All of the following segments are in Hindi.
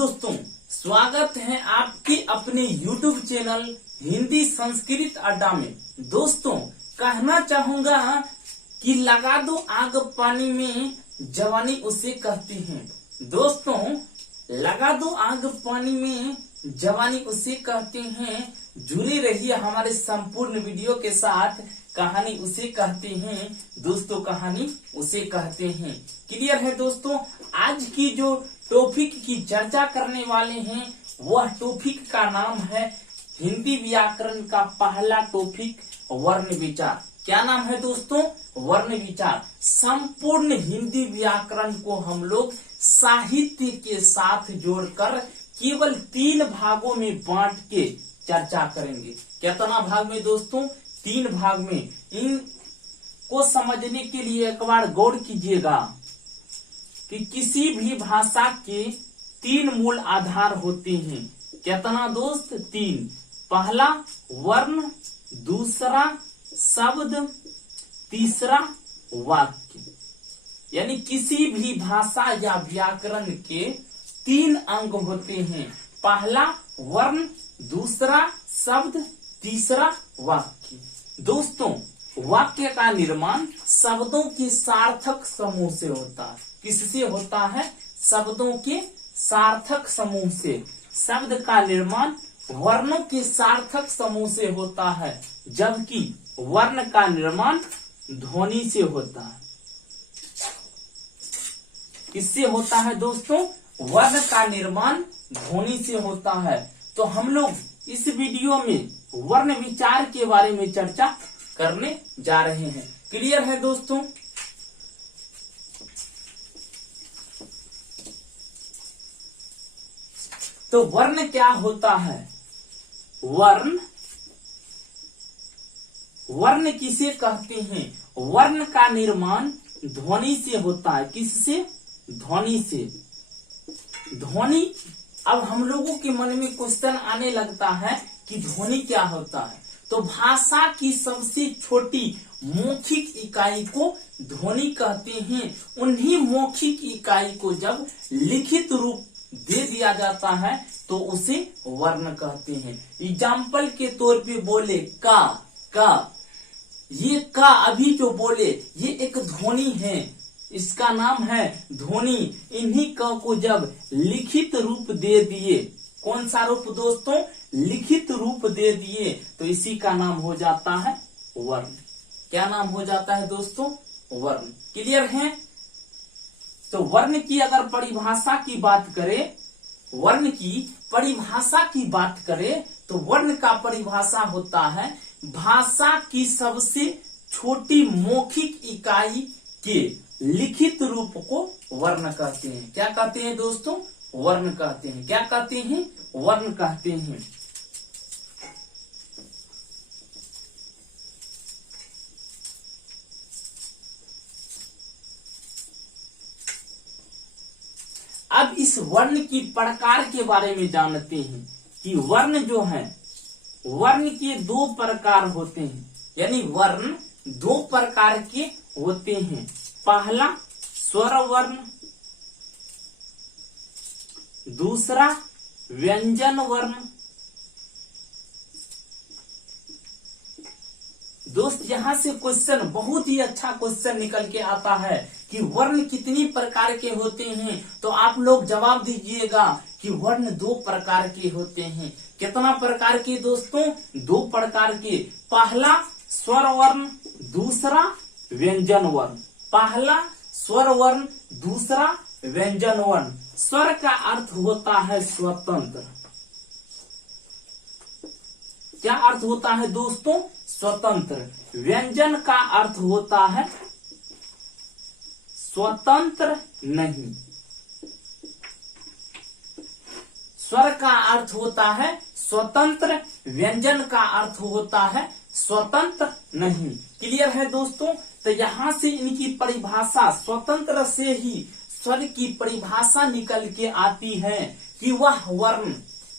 दोस्तों, स्वागत है आपके अपने YouTube चैनल हिंदी संस्कृत अड्डा में। दोस्तों, कहना चाहूंगा कि लगा दो आग पानी में, जवानी उसे कहते हैं। दोस्तों, लगा दो आग पानी में, जवानी उसे कहते हैं। जुड़े रहिए हमारे संपूर्ण वीडियो के साथ। कहानी उसे कहते हैं दोस्तों, कहानी उसे कहते हैं। क्लियर है दोस्तों? आज की जो टॉपिक की चर्चा करने वाले हैं वह टॉपिक का नाम है हिंदी व्याकरण का पहला टॉपिक वर्ण विचार। क्या नाम है दोस्तों? वर्ण विचार। संपूर्ण हिंदी व्याकरण को हम लोग साहित्य के साथ जोड़कर केवल 3 भागों में बांट के चर्चा करेंगे। कितना भाग में दोस्तों? 3 भाग में। इनको समझने के लिए एक बार गौर कीजिएगा कि किसी भी भाषा के 3 मूल आधार होते हैं। कितना दोस्त? 3। पहला वर्ण, दूसरा शब्द, तीसरा वाक्य। यानी किसी भी भाषा या व्याकरण के 3 अंग होते हैं। पहला वर्ण, दूसरा शब्द, तीसरा वाक्य। दोस्तों, वाक्य का निर्माण शब्दों के सार्थक समूह से होता है। किससे होता है? शब्दों के सार्थक समूह से। शब्द का निर्माण वर्णों के सार्थक समूह से होता है, जबकि वर्ण का निर्माण ध्वनि से होता है। किससे होता है दोस्तों? वर्ण का निर्माण ध्वनि से होता है। तो हम लोग इस वीडियो में वर्ण विचार के बारे में चर्चा करने जा रहे हैं। क्लियर है दोस्तों? तो वर्ण क्या होता है? वर्ण किसे कहते हैं? वर्ण का निर्माण ध्वनि से होता है। किससे? ध्वनि से। ध्वनि। अब हम लोगों के मन में क्वेश्चन आने लगता है कि ध्वनि क्या होता है। तो भाषा की सबसे छोटी मौखिक इकाई को ध्वनि कहते हैं। उन्हीं मौखिक इकाई को जब लिखित रूप दे दिया जाता है तो उसे वर्ण कहते हैं। एग्जाम्पल के तौर पे बोले का, ये का अभी जो बोले ये एक ध्वनि है, इसका नाम है ध्वनि। इन्हीं का को जब लिखित रूप दे दिए, कौन सा रूप दोस्तों? लिखित रूप दे दिए, तो इसी का नाम हो जाता है वर्ण। क्या नाम हो जाता है दोस्तों? वर्ण। क्लियर है? तो वर्ण की अगर परिभाषा की बात करें, वर्ण की परिभाषा की बात करें तो वर्ण का परिभाषा होता है भाषा की सबसे छोटी मौखिक इकाई के लिखित रूप को वर्ण कहते हैं। क्या कहते हैं दोस्तों? वर्ण कहते हैं। क्या कहते हैं? वर्ण कहते हैं। अब इस वर्ण की प्रकार के बारे में जानते हैं कि वर्ण जो है, वर्ण के 2 प्रकार होते हैं। यानी वर्ण 2 प्रकार के होते हैं। पहला स्वर वर्ण, दूसरा व्यंजन वर्ण। दोस्त, यहां से क्वेश्चन, बहुत ही अच्छा क्वेश्चन निकल के आता है कि वर्ण कितनी प्रकार के होते हैं। तो आप लोग जवाब दीजिएगा कि वर्ण 2 प्रकार के होते हैं। कितना प्रकार के दोस्तों? 2 प्रकार के। पहला स्वर वर्ण, दूसरा व्यंजन वर्ण। पहला स्वर वर्ण, दूसरा व्यंजन वर्ण। स्वर का अर्थ होता है स्वतंत्र। क्या अर्थ होता है दोस्तों? स्वतंत्र। व्यंजन का अर्थ होता है स्वतंत्र नहीं। स्वर का अर्थ होता है स्वतंत्र, व्यंजन का अर्थ होता है स्वतंत्र नहीं। क्लियर है दोस्तों? तो यहां से इनकी परिभाषा, स्वतंत्र से ही स्वर की परिभाषा निकल के आती है कि वह वर्ण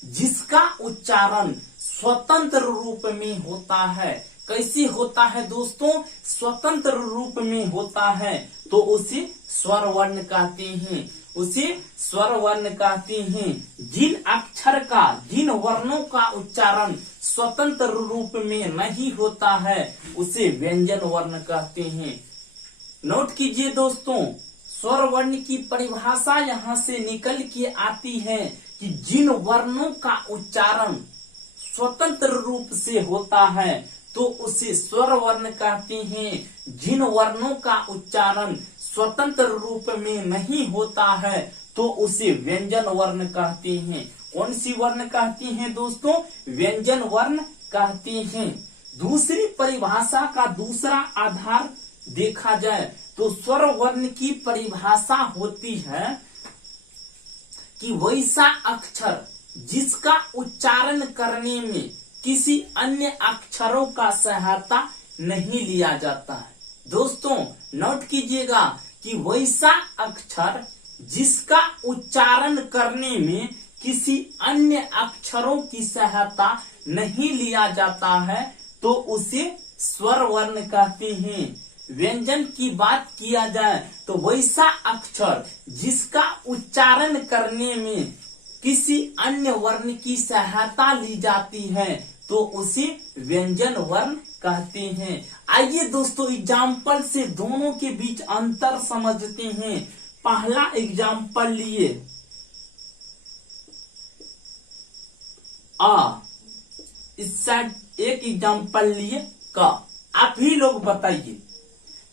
जिसका उच्चारण स्वतंत्र रूप में होता है। कैसे होता है दोस्तों? स्वतंत्र रूप में होता है तो उसे स्वर वर्ण कहते हैं। उसे स्वर वर्ण कहते हैं। जिन वर्णों का उच्चारण स्वतंत्र रूप में नहीं होता है उसे व्यंजन वर्ण कहते हैं। नोट कीजिए दोस्तों, स्वर वर्ण की परिभाषा यहाँ से निकल के आती है कि जिन वर्णों का उच्चारण स्वतंत्र रूप से होता है तो उसे स्वर वर्ण कहते हैं। जिन वर्णों का उच्चारण स्वतंत्र रूप में नहीं होता है तो उसे व्यंजन वर्ण कहते हैं। कौन सी वर्ण कहते हैं दोस्तों? व्यंजन वर्ण कहते हैं। दूसरी परिभाषा का दूसरा आधार देखा जाए तो स्वर वर्ण की परिभाषा होती है कि वैसा अक्षर जिसका उच्चारण करने में किसी अन्य अक्षरों का सहायता नहीं लिया जाता है। दोस्तों नोट कीजिएगा कि वैसा अक्षर जिसका उच्चारण करने में किसी अन्य अक्षरों की सहायता नहीं लिया जाता है तो उसे स्वर वर्ण कहते हैं। व्यंजन की बात किया जाए तो वैसा अक्षर जिसका उच्चारण करने में किसी अन्य वर्ण की सहायता ली जाती है तो उसे व्यंजन वर्ण कहते हैं। आइए दोस्तों एग्जाम्पल से दोनों के बीच अंतर समझते हैं। पहला एग्जाम्पल लिए आ, इस साइड एक एग्जाम्पल लिए का। आप ही लोग बताइए,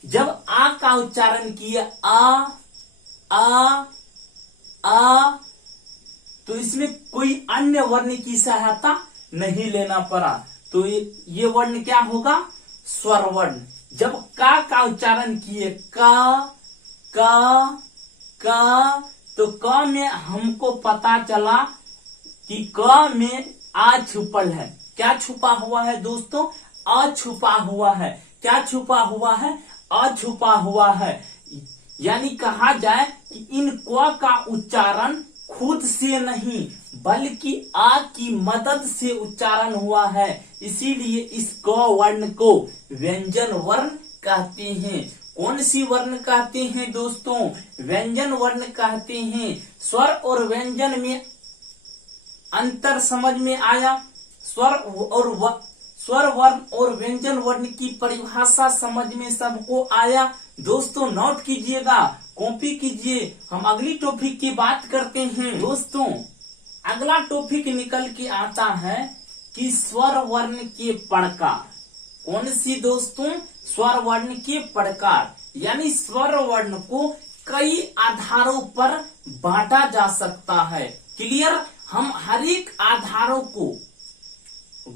जब आ का उच्चारण किया आ तो इसमें कोई अन्य वर्ण की सहायता नहीं लेना पड़ा तो ये वर्ण क्या होगा? स्वर वर्ण। जब का उच्चारण किए का तो क में हमको पता चला कि क में आ छुपल है। क्या छुपा हुआ है दोस्तों? अ छुपा हुआ है। क्या छुपा हुआ है? अ छुपा हुआ है। यानी कहा जाए कि इन क का उच्चारण खुद से नहीं बल्कि आ की मदद से उच्चारण हुआ है, इसीलिए इस क वर्ण को व्यंजन वर्ण कहते हैं। कौन सी वर्ण कहते हैं दोस्तों? व्यंजन वर्ण कहते हैं। स्वर और व्यंजन में अंतर समझ में आया? स्वर वर्ण और व्यंजन वर्ण की परिभाषा समझ में सबको आया? दोस्तों नोट कीजिएगा, कॉपी कीजिए, हम अगली टॉपिक की बात करते हैं। दोस्तों अगला टॉपिक निकल के आता है कि स्वर वर्ण के प्रकार। कौन सी दोस्तों? स्वर वर्ण के प्रकार। यानी स्वर वर्ण को कई आधारों पर बांटा जा सकता है। क्लियर? हम हर एक आधारों को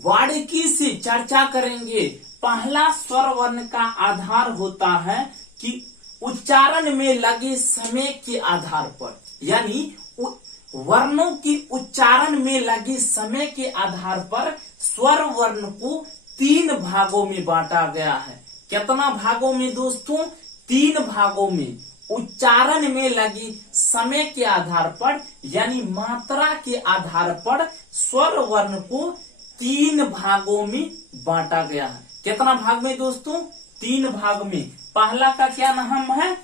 बारीकी से चर्चा करेंगे। पहला स्वर वर्ण का आधार होता है कि उच्चारण में लगे समय के आधार पर, यानी वर्णों की उच्चारण में लगे समय के आधार पर स्वर वर्ण को 3 भागों में बांटा गया है। कितना भागों में दोस्तों? 3 भागों में। उच्चारण में लगे समय के आधार पर यानी मात्रा के आधार पर स्वर वर्ण को 3 भागों में बांटा गया है। कितना भाग में दोस्तों? 3 भाग में। पहला का क्या नाम है?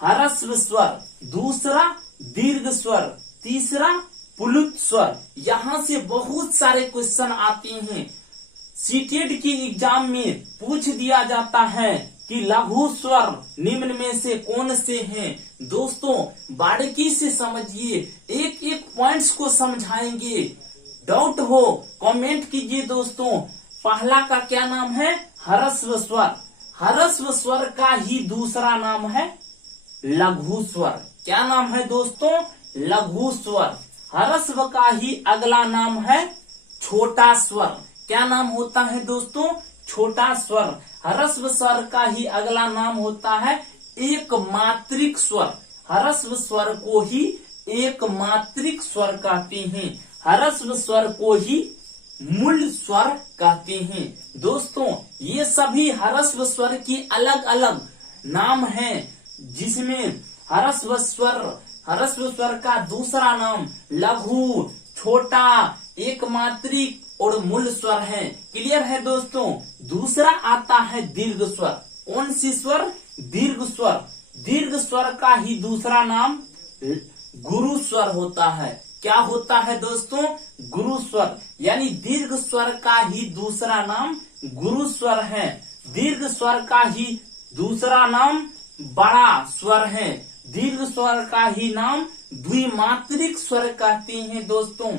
ह्रस्व स्वर, दूसरा दीर्घ स्वर, तीसरा पुलुत स्वर। यहाँ से बहुत सारे क्वेश्चन आते हैं। सीटेट की एग्जाम में पूछ दिया जाता है कि लघु स्वर निम्न में से कौन से हैं। दोस्तों बारीकी से समझिए, एक एक पॉइंट्स को समझाएंगे। डाउट हो कमेंट कीजिए दोस्तों। पहला का क्या नाम है? ह्रस्व स्वर। ह्रस्व स्वर का ही दूसरा नाम है लघु स्वर। क्या नाम है दोस्तों? लघु स्वर। ह्रस्व का ही अगला नाम है छोटा स्वर। क्या नाम होता है दोस्तों? छोटा स्वर। ह्रस्व स्वर का ही अगला नाम होता है एक मात्रिक स्वर। ह्रस्व स्वर को ही एक मात्रिक स्वर कहते हैं। ह्रस्व स्वर को ही मूल स्वर कहते हैं। दोस्तों ये सभी ह्रस्व स्वर की अलग अलग नाम हैं, जिसमें ह्रस्व स्वर का दूसरा नाम लघु, छोटा, एक मात्रिक और मूल स्वर है। क्लियर है दोस्तों? दूसरा आता है दीर्घ स्वर। कौन सी स्वर? दीर्घ स्वर। दीर्घ स्वर का ही दूसरा नाम गुरु स्वर होता है। क्या होता है दोस्तों? गुरु स्वर, यानी दीर्घ स्वर का ही दूसरा नाम गुरु स्वर है। दीर्घ स्वर का ही दूसरा नाम बड़ा स्वर है। दीर्घ स्वर का ही नाम द्विमात्रिक स्वर कहते हैं दोस्तों।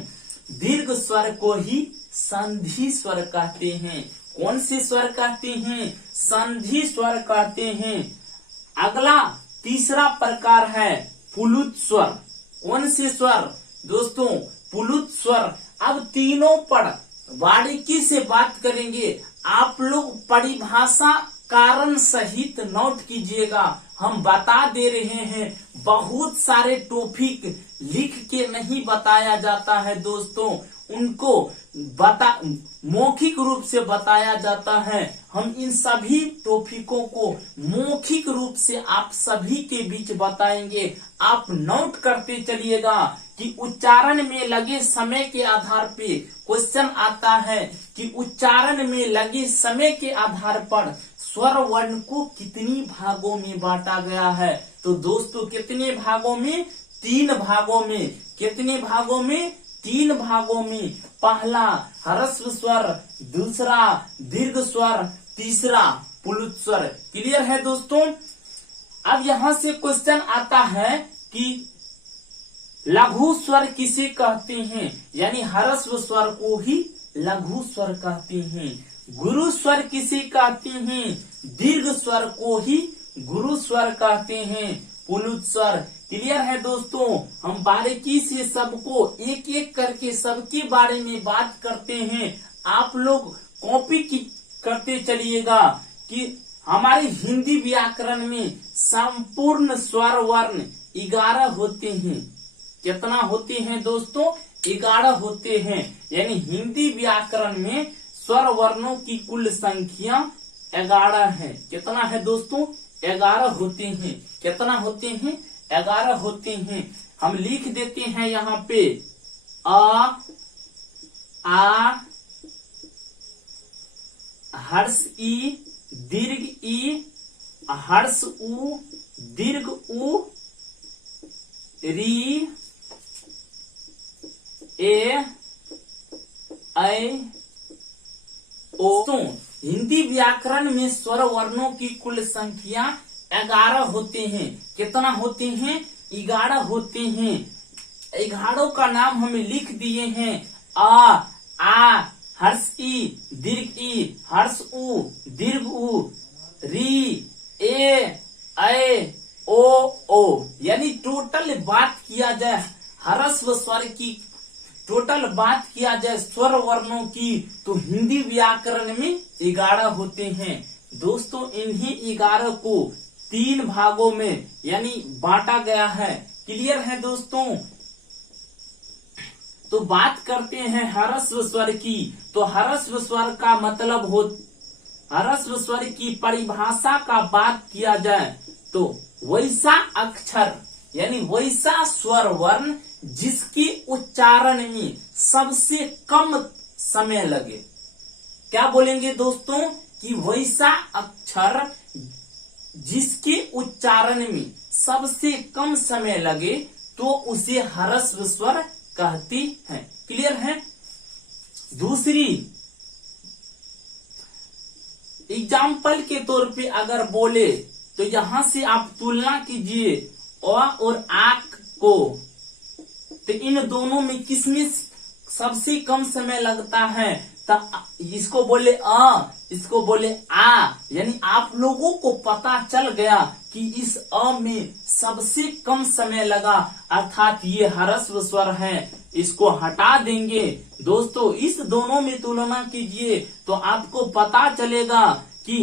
दीर्घ स्वर को ही संधि स्वर कहते हैं। कौन से स्वर कहते हैं? संधि स्वर कहते हैं। अगला तीसरा प्रकार है पुलुत स्वर। कौन से स्वर दोस्तों? पुलुत स्वर। अब तीनों पर बारीकी से बात करेंगे। आप लोग परिभाषा कारण सहित नोट कीजिएगा। हम बता दे रहे हैं, बहुत सारे टॉपिक लिख के नहीं बताया जाता है दोस्तों, उनको मौखिक रूप से बताया जाता है। हम इन सभी टॉपिकों को मौखिक रूप से आप सभी के बीच बताएंगे। आप नोट करते चलिएगा कि उच्चारण में लगे समय के आधार पे क्वेश्चन आता है कि उच्चारण में लगे समय के आधार पर स्वर वर्ण को कितनी भागों में बांटा गया है। तो दोस्तों कितने भागों में? 3 भागों में। कितने भागों में? 3 भागों में। पहला ह्रस्व स्वर, दूसरा दीर्घ स्वर, तीसरा पुलुत स्वर। क्लियर है दोस्तों? अब यहाँ से क्वेश्चन आता है कि लघु स्वर किसे कहते हैं? यानी ह्रस्व स्वर को ही लघु स्वर कहते हैं। गुरु स्वर किसे कहते हैं? दीर्घ स्वर को ही गुरु स्वर कहते हैं। पुलुत स्वर। क्लियर है दोस्तों? हम बारीकी से सबको एक एक करके सबके बारे में बात करते हैं। आप लोग कॉपी करते चलिएगा कि हमारे हिंदी व्याकरण में संपूर्ण स्वर वर्ण 11 होते हैं। कितना होते हैं दोस्तों? 11 होते हैं। यानी हिंदी व्याकरण में स्वर वर्णों की कुल संख्या 11 है। कितना है दोस्तों? 11 होते हैं। कितना होते हैं? 11 होते हैं। हम लिख देते हैं यहाँ पे आ हर्ष ई, दीर्घ ई, हर्ष उ, दीर्घ उ, री, ए, ऐ, ओ। तो हिंदी व्याकरण में स्वर वर्णों की कुल संख्या 11 होते हैं। कितना होते हैं? 11 होते हैं। 11 का नाम हमें लिख दिए हैं। आ हर्ष ई, दीर्घ ई, हर्ष उ, दीर्घ उ, री, ए, ऐ, ओ। यानी टोटल बात किया जाए ह्रस्व स्वर की, टोटल बात किया जाए स्वर वर्णों की, तो हिंदी व्याकरण में 11 होते हैं। दोस्तों इन्हीं 11 को 3 भागों में यानी बांटा गया है। क्लियर है दोस्तों? तो बात करते हैं ह्रस्व स्वर की। तो ह्रस्व स्वर का मतलब ह्रस्व स्वर की परिभाषा का बात किया जाए तो वैसा अक्षर यानी वैसा स्वर वर्ण जिसके उच्चारण में सबसे कम समय लगे। क्या बोलेंगे दोस्तों? कि वैसा अक्षर जिसके उच्चारण में सबसे कम समय लगे तो उसे ह्रस्व स्वर कहते हैं। क्लियर है? दूसरी एग्जाम्पल के तौर पे अगर बोले तो यहां से आप तुलना कीजिए अ और आक को, तो इन दोनों में किसमें सबसे कम समय लगता है? तो इसको बोले अ, इसको बोले आ, यानी आप लोगों को पता चल गया कि इस अ में सबसे कम समय लगा, अर्थात ये ह्रस्व स्वर है। इसको हटा देंगे। दोस्तों इस दोनों में तुलना कीजिए तो आपको पता चलेगा कि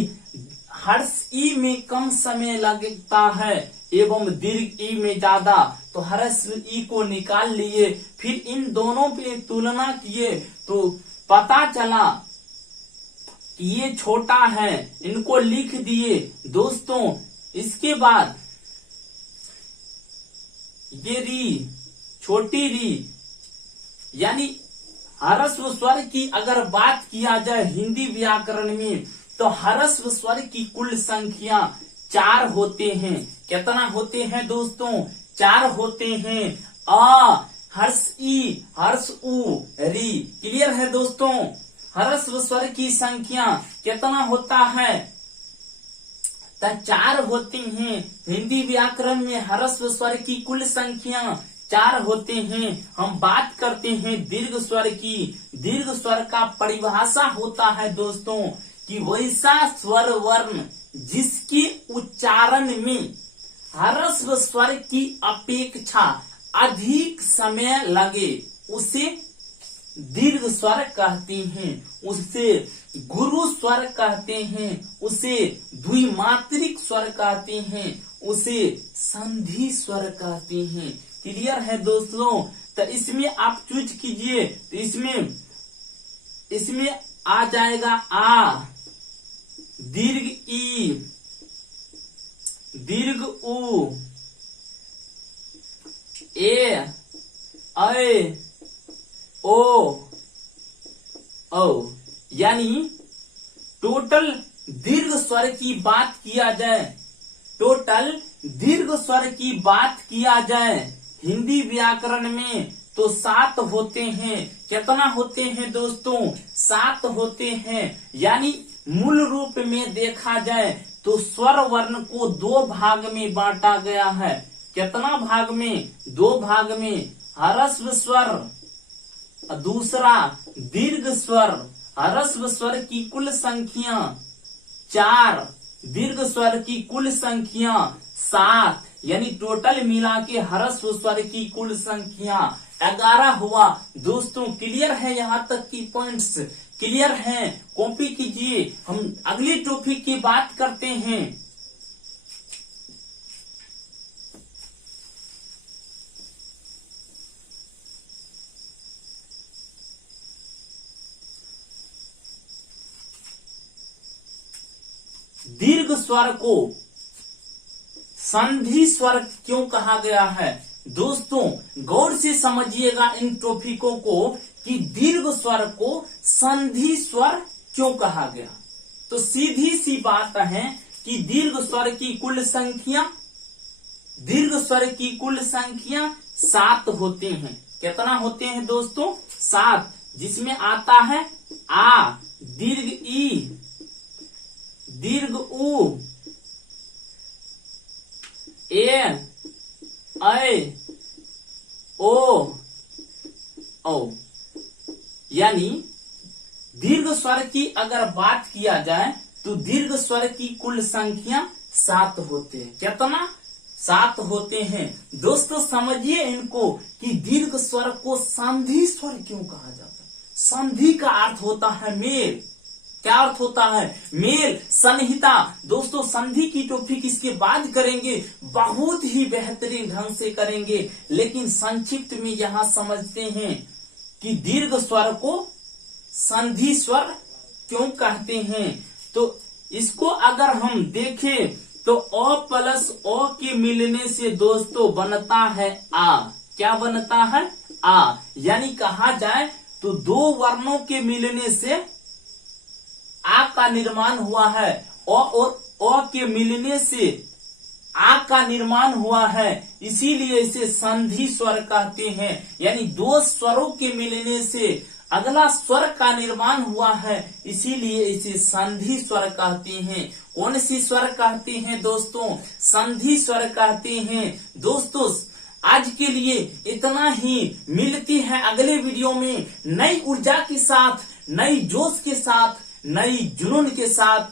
हर्ष ई में कम समय लगता है एवं दीर्घ ई में ज्यादा, तो ह्रस्व ई को निकाल लिए। फिर इन दोनों पे तुलना किए तो पता चला कि ये छोटा है, इनको लिख दिए। दोस्तों इसके बाद ये री, छोटी री, यानी ह्रस्व स्वर की अगर बात किया जाए हिंदी व्याकरण में तो ह्रस्व स्वर की कुल संख्या 4 होते हैं। कितना होते हैं दोस्तों? 4 होते हैं। अ, हर्ष ई, हर्ष उ, री। क्लियर है दोस्तों? ह्रस्व स्वर की संख्या कितना होता है? तो 4 होते हैं। हिंदी व्याकरण में ह्रस्व स्वर की कुल संख्या 4 होते हैं। हम बात करते हैं दीर्घ स्वर की। दीर्घ स्वर का परिभाषा होता है दोस्तों कि वैसा स्वर वर्ण जिसके उच्चारण में ह्रस्व स्वर की अपेक्षा अधिक समय लगे उसे दीर्घ स्वर कहते हैं, उसे गुरु स्वर कहते हैं, उसे द्विमात्रिक स्वर कहते हैं, उसे संधि स्वर कहते हैं। क्लियर है दोस्तों? तो इसमें आप चूज कीजिए। तो इसमें आ जाएगा आ, दीर्घ ई, दीर्घ उ, ए, ऐ, ओ, औ। यानी टोटल दीर्घ स्वर की बात किया जाए, टोटल दीर्घ स्वर की बात किया जाए हिंदी व्याकरण में तो 7 होते हैं। कितना होते हैं दोस्तों? 7 होते हैं। यानी मूल रूप में देखा जाए तो स्वर वर्ण को 2 भाग में बांटा गया है। कितना भाग में? 2 भाग में। ह्रस्व स्वर, दूसरा दीर्घ स्वर। ह्रस्व स्वर की कुल संख्या 4, दीर्घ स्वर की कुल संख्या 7, यानी टोटल मिला के ह्रस्व स्वर की कुल संख्या 11 हुआ। दोस्तों क्लियर है? यहाँ तक की पॉइंट्स क्लियर हैं? कॉपी कीजिए। हम अगली टॉपिक की बात करते हैं। दीर्घ स्वर को संधि स्वर क्यों कहा गया है? दोस्तों गौर से समझिएगा इन टॉपिकों को कि दीर्घ स्वर को संधि स्वर क्यों कहा गया। तो सीधी सी बात है कि दीर्घ स्वर की कुल संख्या, दीर्घ स्वर की कुल संख्या 7 होते हैं। कितना होते हैं दोस्तों? 7, जिसमें आता है आ, दीर्घ ई, दीर्घ उ, ए, ऐ, ओ, औ। यानी दीर्घ स्वर की अगर बात किया जाए तो दीर्घ स्वर की कुल संख्या 7 होते हैं। कितना? 7 होते हैं। दोस्तों समझिए इनको कि दीर्घ स्वर को संधि स्वर क्यों कहा जाता है। संधि का अर्थ होता है मेल। क्या अर्थ होता है? मेल, सन्निहिता। दोस्तों संधि की टॉपिक इसके बाद करेंगे, बहुत ही बेहतरीन ढंग से करेंगे, लेकिन संक्षिप्त में यहाँ समझते हैं कि दीर्घ स्वर को संधि स्वर क्यों कहते हैं। तो इसको अगर हम देखें तो अ प्लस ओ के मिलने से दोस्तों बनता है आ। क्या बनता है? आ। यानी कहा जाए तो 2 वर्णों के मिलने से आ का निर्माण हुआ है। अ और अ के मिलने से आ का निर्माण हुआ है, इसीलिए इसे संधि स्वर कहते हैं। यानी 2 स्वरों के मिलने से अगला स्वर का निर्माण हुआ है, इसीलिए इसे संधि स्वर कहते हैं। कौन सी स्वर कहते हैं दोस्तों? संधि स्वर कहते हैं। दोस्तों आज के लिए इतना ही। मिलती है अगले वीडियो में नई ऊर्जा के साथ, नई जोश के साथ, नई जुनून के साथ।